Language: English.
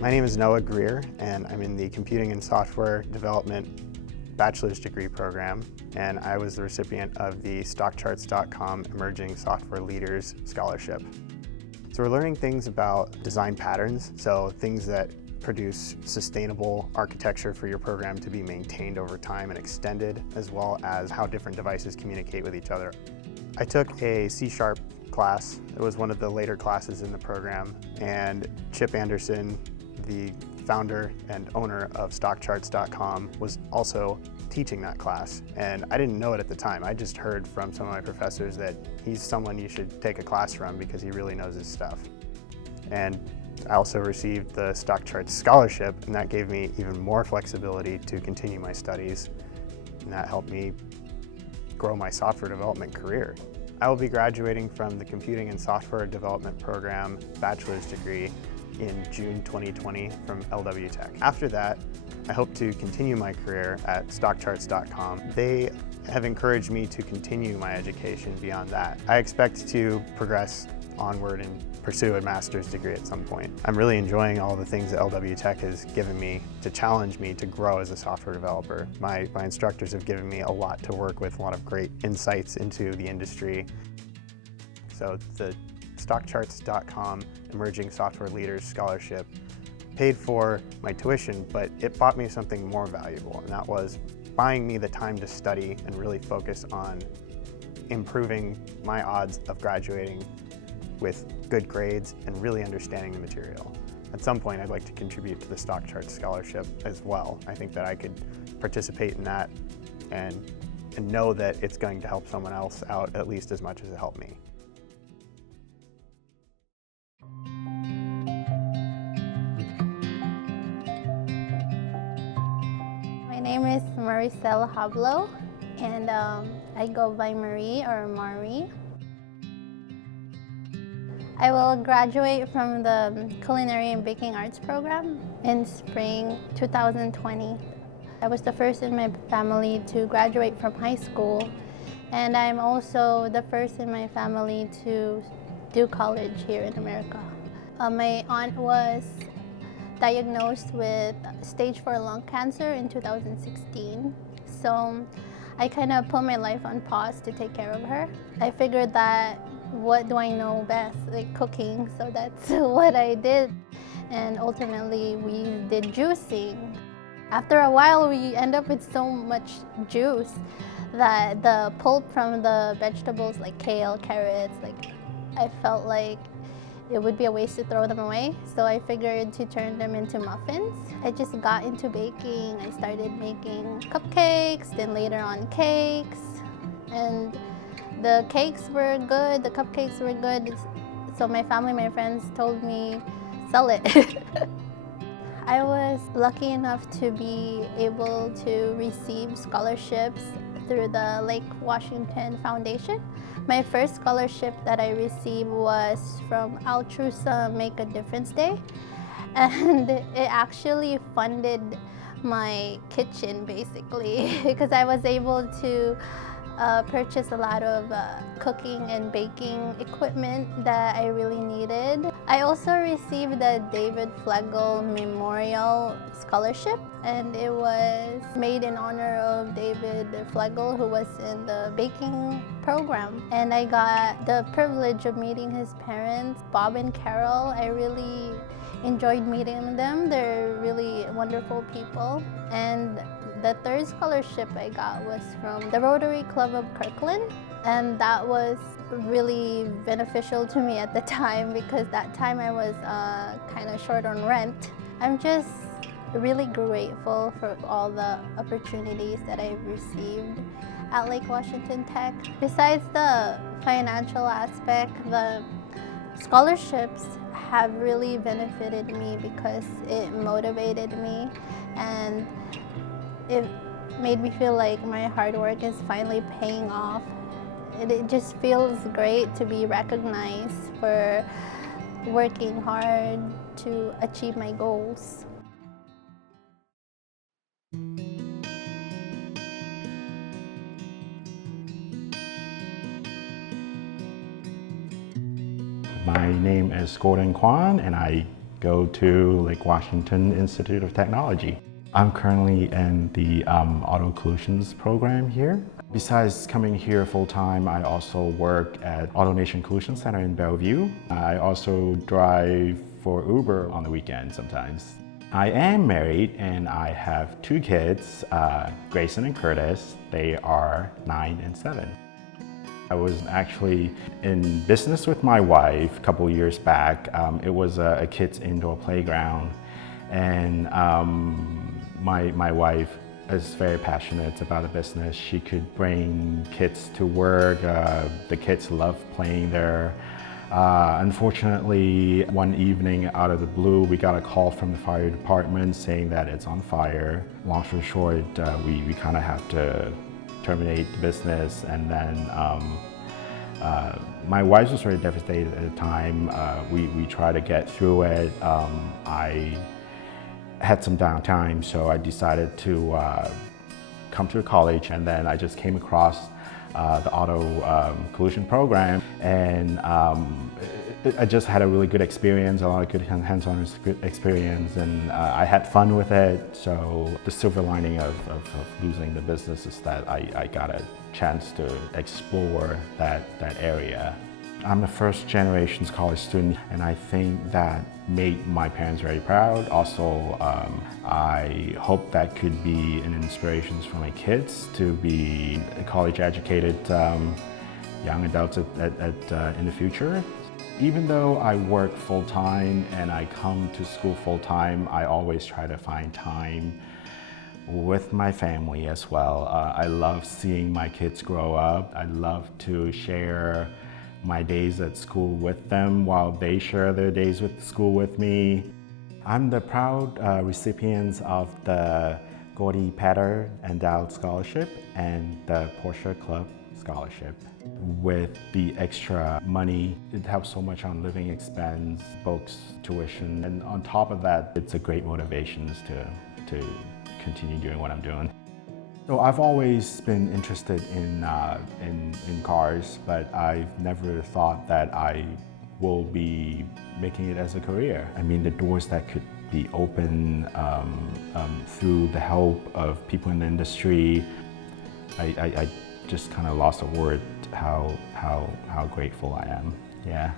My name is Noah Greer, and I'm in the Computing and Software Development Bachelor's Degree program, and I was the recipient of the StockCharts.com Emerging Software Leaders Scholarship. So we're learning things about design patterns, so things that produce sustainable architecture for your program to be maintained over time and extended, as well as how different devices communicate with each other. I took a C# class. It was one of the later classes in the program, and Chip Anderson, the founder and owner of StockCharts.com, was also teaching that class. And I didn't know it at the time. I just heard from some of my professors that he's someone you should take a class from because he really knows his stuff. And I also received the StockCharts scholarship, and that gave me even more flexibility to continue my studies, and that helped me grow my software development career. I will be graduating from the Computing and Software Development Program Bachelor's degree in June 2020 from LWTech. After that, I hope to continue my career at StockCharts.com. They have encouraged me to continue my education beyond that. I expect to progress onward and pursue a master's degree at some point. I'm really enjoying all the things that LWTech has given me to challenge me to grow as a software developer. My instructors have given me a lot to work with, a lot of great insights into the industry. So the StockCharts.com Emerging Software Leaders Scholarship paid for my tuition, but it bought me something more valuable, and that was buying me the time to study and really focus on improving my odds of graduating with good grades and really understanding the material. At some point, I'd like to contribute to the StockCharts scholarship as well. I think that I could participate in that and know that it's going to help someone else out at least as much as it helped me. My name is Maurice Hablo, and I go by Marie or Mari. I will graduate from the Culinary and Baking Arts program in spring 2020. I was the first in my family to graduate from high school, and I'm also the first in my family to do college here in America. My aunt was diagnosed with stage 4 lung cancer in 2016, so I kind of put my life on pause to take care of her. I figured that what do I know best, like cooking, so that's what I did. And ultimately we did juicing. After a while we end up with so much juice that the pulp from the vegetables like kale, carrots, like I felt like it would be a waste to throw them away. So I figured to turn them into muffins. I just got into baking. I started making cupcakes, then later on cakes, and the cakes were good, the cupcakes were good, so my family, my friends told me, sell it. I was lucky enough to be able to receive scholarships through the Lake Washington Foundation. My first scholarship that I received was from Altrusa Make a Difference Day, and it actually funded my kitchen basically because I was able to purchase a lot of cooking and baking equipment that I really needed. I also received the David Flegel Memorial Scholarship, and it was made in honor of David Flegel, who was in the baking program. And I got the privilege of meeting his parents, Bob and Carol. I really enjoyed meeting them. They're really wonderful people. And the third scholarship I got was from the Rotary Club of Kirkland, and that was really beneficial to me at the time because that time I was kind of short on rent. I'm just really grateful for all the opportunities that I've received at Lake Washington Tech. Besides the financial aspect, the scholarships have really benefited me because it motivated me and it made me feel like my hard work is finally paying off. It just feels great to be recognized for working hard to achieve my goals. My name is Kwon, and I go to Lake Washington Institute of Technology. I'm currently in the Auto Collisions program here. Besides coming here full-time, I also work at AutoNation Collision Center in Bellevue. I also drive for Uber on the weekend sometimes. I am married and I have 2 kids, Grayson and Curtis. They are 9 and 7. I was actually in business with my wife a couple years back. It was a kids indoor playground, and my wife is very passionate about the business. She could bring kids to work. The kids love playing there. Unfortunately, one evening out of the blue, we got a call from the fire department saying that it's on fire. Long story short, we kind of have to terminate the business, and then my wife was very devastated at the time. We tried to get through it. I had some downtime, so I decided to come to college, and then I just came across the auto collision program, and I just had a really good experience, a lot of good hands-on experience, and I had fun with it. So the silver lining of losing the business is that I got a chance to explore that area. I'm a first generation college student, and I think that made my parents very proud. Also, I hope that could be an inspiration for my kids to be college educated young adults in the future. Even though I work full-time and I come to school full-time, I always try to find time with my family as well. I love seeing my kids grow up. I love to share my days at school with them while they share their days with school with me. I'm the proud recipient of the Gordy Patter Endowed Scholarship and the Porsche Club Scholarship. With the extra money, it helps so much on living expense, books, tuition, and on top of that, it's a great motivation to continue doing what I'm doing. So I've always been interested in cars, but I've never thought that I will be making it as a career. I mean, the doors that could be open through the help of people in the industry, I just kind of lost a word how grateful I am. Yeah.